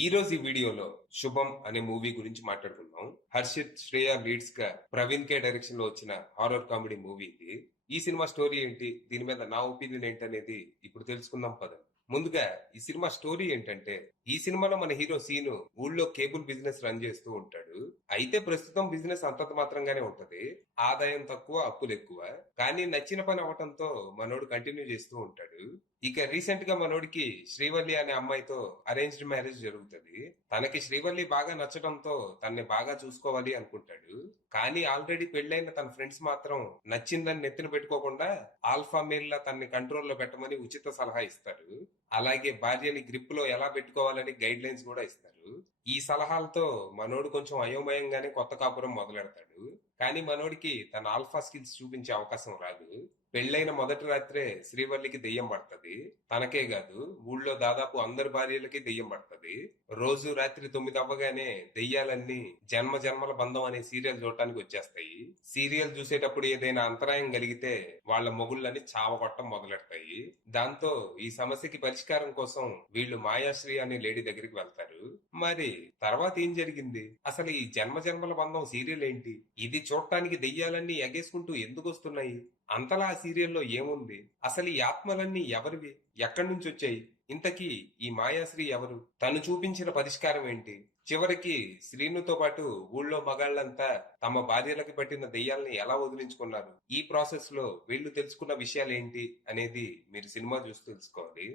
ఈ రోజు ఈ వీడియోలో శుభం అనే మూవీ గురించి మాట్లాడుకుందాం. హర్షిత్ శ్రేయ లీడ్స్ గా ప్రవీణ్ కే డైరెక్షన్ లో వచ్చిన హారర్ కామెడీ మూవీ ఇది. ఈ సినిమా స్టోరీ ఏంటి, దీని మీద నా ఒపీనియన్ ఏంటి అనేది ఇప్పుడు తెలుసుకుందాం పదండి. ముందుగా ఈ సినిమా స్టోరీ ఏంటంటే, ఈ సినిమాలో మన హీరో సీను ఊళ్ళో కేబుల్ బిజినెస్ రన్ చేస్తూ ఉంటాడు. అయితే ప్రస్తుతం బిజినెస్ అంతంత మాత్రంగానే ఉంటది. ఆదాయం తక్కువ, అప్పులు ఎక్కువ. కానీ నచ్చిన పని అవటంతో మనోడు కంటిన్యూ చేస్తూ ఉంటాడు. ఇక రీసెంట్ గా మనోడికి శ్రీవల్లి అనే అమ్మాయితో అరేంజ్డ్ మ్యారేజ్ జరుగుతుంది. తనకి శ్రీవల్లి బాగా నచ్చడంతో తన్ని బాగా చూసుకోవాలి అనుకుంటాడు. కానీ ఆల్రెడీ పెళ్లైన తన ఫ్రెండ్స్ మాత్రం నచ్చిందని నెత్తిన పెట్టుకోకుండా ఆల్ఫా మేల్ లా తన్ని కంట్రోల్లో పెట్టమని ఉచిత సలహా ఇస్తారు. అలాగే భార్యని గ్రిప్ లో ఎలా పెట్టుకోవాలని గైడ్ లైన్స్ కూడా ఇస్తారు. ఈ సలహాలతో మనోడు కొంచెం అయోమయంగానే కొత్త కాపురం మొదలెడతాడు. కానీ మనోడికి తన ఆల్ఫా స్కిల్స్ చూపించే అవకాశం రాదు. పెళ్లైన మొదటి రాత్రే శ్రీవల్లికి దెయ్యం పడుతుంది. తనకే కాదు, ఊళ్ళో దాదాపు అందరి భార్యలకి దెయ్యం పడుతుంది. రోజు రాత్రి 9 అవ్వగానే దెయ్యాలన్నీ జన్మ జన్మల బంధం అనే సీరియల్ చూడటానికి వచ్చేస్తాయి. సీరియల్ చూసేటప్పుడు ఏదైనా అంతరాయం కలిగితే వాళ్ళ మొగుళ్ళని చావగొట్టం మొదలెడతాయి. దాంతో ఈ సమస్యకి పరిష్కారం కోసం వీళ్ళు మాయాశ్రీ అనే లేడీ దగ్గరికి వెళ్తారు. మరి తర్వాత ఏం జరిగింది, అసలు ఈ జన్మ జన్మల బంధం సీరియల్ ఏంటి, ఇది చూడటానికి దెయ్యాలన్నీ ఎగేసుకుంటూ ఎందుకు వస్తున్నాయి, అంతలా ఆ సీరియల్లో ఏముంది, అసలు ఈ ఆత్మలన్నీ ఎవరివి, ఎక్కడి నుంచి వచ్చాయి, ఇంతకీ ఈ మాయాశ్రీ ఎవరు, తను చూపించిన పరిష్కారం ఏంటి, చివరికి శ్రీనుతో పాటు ఊళ్ళో మగాళ్లంతా తమ భార్యలకి పట్టిన దెయ్యాలని ఎలా వదిలించుకున్నారు, ఈ ప్రాసెస్ లో వీళ్ళు తెలుసుకున్న విషయాలు ఏంటి అనేది మీరు సినిమా చూసి తెలుసుకోవాలి.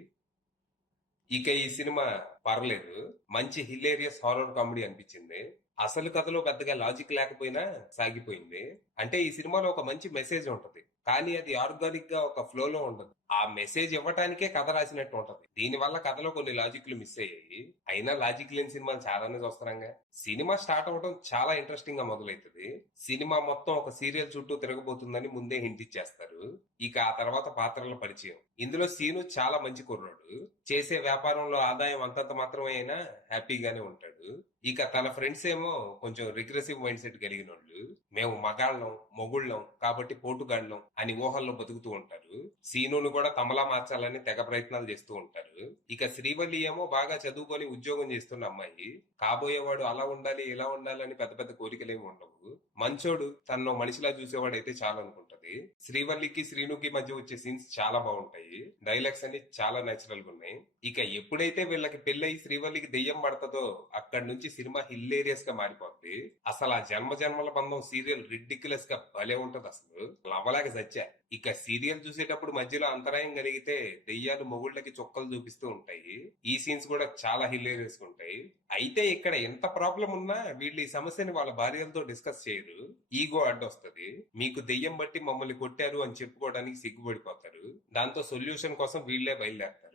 ఇక ఈ సినిమా పర్లేదు, మంచి హిలేరియస్ హారర్ కామెడీ అనిపించింది. అసలు కథలో పెద్దగా లాజిక్ లేకపోయినా సాగిపోయింది. అంటే ఈ సినిమాలో ఒక మంచి మెసేజ్ ఉంటది, కానీ అది ఆర్గానిక్ గా ఒక ఫ్లో లో ఉండదు. ఆ మెసేజ్ ఇవ్వటానికే కథ రాసినట్టు ఉంటది. దీని వల్ల కథలో కొన్ని లాజిక్లు మిస్ అయ్యాయి. అయినా లాజిక్ లేని సినిమాలు చాలానే చూస్తున్నాగా. సినిమా స్టార్ట్ అవడం చాలా ఇంట్రెస్టింగ్ గా మొదలైతది. సినిమా మొత్తం ఒక సీరియల్ చుట్టూ తిరగబోతుందని ముందే హింట్ ఇచ్చేస్తారు. ఇక ఆ తర్వాత పాత్రల పరిచయం. ఇందులో సీను చాలా మంచి కుర్రాడు. చేసే వ్యాపారంలో ఆదాయం అంతంత మాత్రమే అయినా హ్యాపీగానే ఉంటాడు. ఇక తన ఫ్రెండ్స్ ఏమో కొంచెం రిగ్రెసివ్ మైండ్ సెట్ కలిగిన వాళ్ళు. మేము మగాళ్ళం, మొగుళ్ళం కాబట్టి పోటుగాళ్ళం అని ఊహల్లో బతుకుతూ ఉంటారు. సీనును కూడా తమలా మార్చాలని తెగ ప్రయత్నాలు చేస్తూ ఉంటారు. ఇక శ్రీవల్లి ఏమో బాగా చదువుకొని ఉద్యోగం చేస్తున్న అమ్మాయి. కాబోయేవాడు అలా ఉండాలి, ఇలా ఉండాలని పెద్ద పెద్ద కోరికలేమి ఉండవు. మంచోడు, తనను మనిషిలా చూసేవాడు అయితే చాలు అనుకుంటది. శ్రీవల్లికి శ్రీనుకి మధ్య వచ్చే సీన్స్ చాలా బాగుంటాయి. డైలాగ్స్ అన్ని చాలా నేచురల్ గా ఉన్నాయి. ఇక ఎప్పుడైతే వీళ్ళకి పెళ్ళయి శ్రీవల్లికి దెయ్యం పడతదో అక్కడి నుంచి సినిమా హిల్లేరియస్ గా మారిపోద్ది. అసలు ఆ జన్మ జన్మల బంధం సీరియల్ రిడిక్యులస్ గా భలే ఉంటది. అసలు లవ్వలాగా సచ్చా. ఇక సీరియల్ చూసేటప్పుడు మధ్యలో అంతరాయం కలిగితే దెయ్యాలు మొగుళ్ళకి చుక్కలు చూపిస్తూ ఉంటాయి. ఈ సీన్స్ కూడా చాలా హిలేరియస్ గా ఉంటాయి. అయితే ఇక్కడ ఎంత ప్రాబ్లం ఉన్నా వీళ్ళు ఈ సమస్యని వాళ్ళ భార్యలతో డిస్కస్ చేయరు. ఈగో అడ్డొస్తుంది. మీకు దెయ్యం బట్టి మమ్మల్ని కొట్టారు అని చెప్పుకోవడానికి సిగ్గుపడిపోతారు. దాంతో సొల్యూషన్ కోసం వీళ్లే బయలుదేరతారు.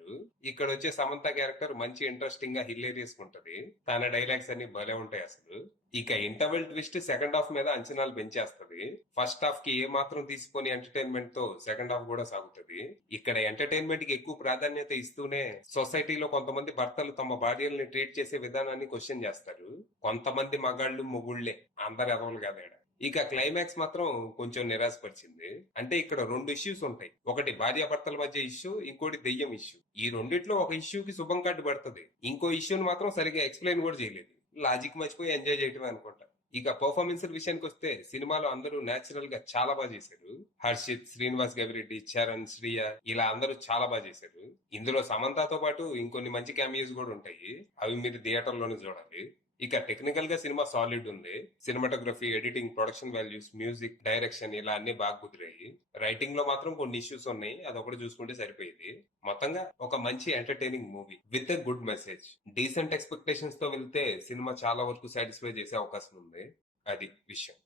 ఇక్కడ వచ్చే సమంత క్యారెక్టర్ మంచి ఇంట్రెస్టింగ్ గా హిలేరియస్ ఉంటది. తన డైలాగ్స్ అన్ని భలే ఉంటాయి అసలు. ఇక ఇంటర్వెల్ ట్విస్ట్ సెకండ్ హాఫ్ మీద అంచనాలు పెంచేస్తది. ఫస్ట్ హాఫ్ కి ఏ మాత్రం తీసుకొని ఎంటర్టైన్మెంట్ తో సెకండ్ హాఫ్ కూడా సాగుతుంది. ఇక్కడ ఎంటర్టైన్మెంట్ కి ఎక్కువ ప్రాధాన్యత ఇస్తూనే సొసైటీలో కొంతమంది భర్తలు తమ భార్యల్ని ట్రీట్ చేసే విధానాన్ని క్వశ్చన్ చేస్తారు. కొంతమంది మగాళ్ళు మొగుళ్లే, అందరు ఎదవలు కాదేడ. ఇక క్లైమాక్స్ మాత్రం కొంచెం నిరాశపరిచింది. అంటే ఇక్కడ రెండు ఇష్యూస్ ఉంటాయి. ఒకటి భార్యాభర్తల మధ్య ఇష్యూ, ఇంకోటి దెయ్యం ఇష్యూ. ఈ రెండిట్లో ఒక ఇష్యూకి శుభం కార్డు పడుతుంది, ఇంకో ఇష్యూని మాత్రం సరిగా ఎక్స్ప్లెయిన్ కూడా చేయలేదు. లాజిక్ మర్చిపోయి ఎంజాయ్ చేయటమే అనుకుంటా. ఇక పర్ఫార్మెన్స్ విషయానికి వస్తే సినిమాలో అందరూ నేచురల్ గా చాలా బాగా చేశారు. హర్షిత్, శ్రీనివాస్ గవిరెడ్డి, చరణ్, శ్రియ ఇలా అందరూ చాలా బాగా చేశారు. ఇందులో సమంతతో పాటు ఇంకొన్ని మంచి క్యామియోస్ కూడా ఉంటాయి. అవి మీరు థియేటర్ లోనే చూడాలి. ఇక టెక్నికల్ గా సినిమా సాలిడ్ ఉంది. Cinematography, editing, production values, music, direction ఇలా అన్ని బాగా కుదిరాయి. రైటింగ్ లో మాత్రం కొన్ని ఇష్యూస్ ఉన్నాయి, అదొకటి చూసుకుంటే సరిపోయింది. మొత్తంగా ఒక మంచి entertaining movie with a good message. Decent expectations తో వెళ్తే సినిమా చాలా వరకు సాటిస్ఫై చేసే అవకాశం ఉంది. అది విషయం.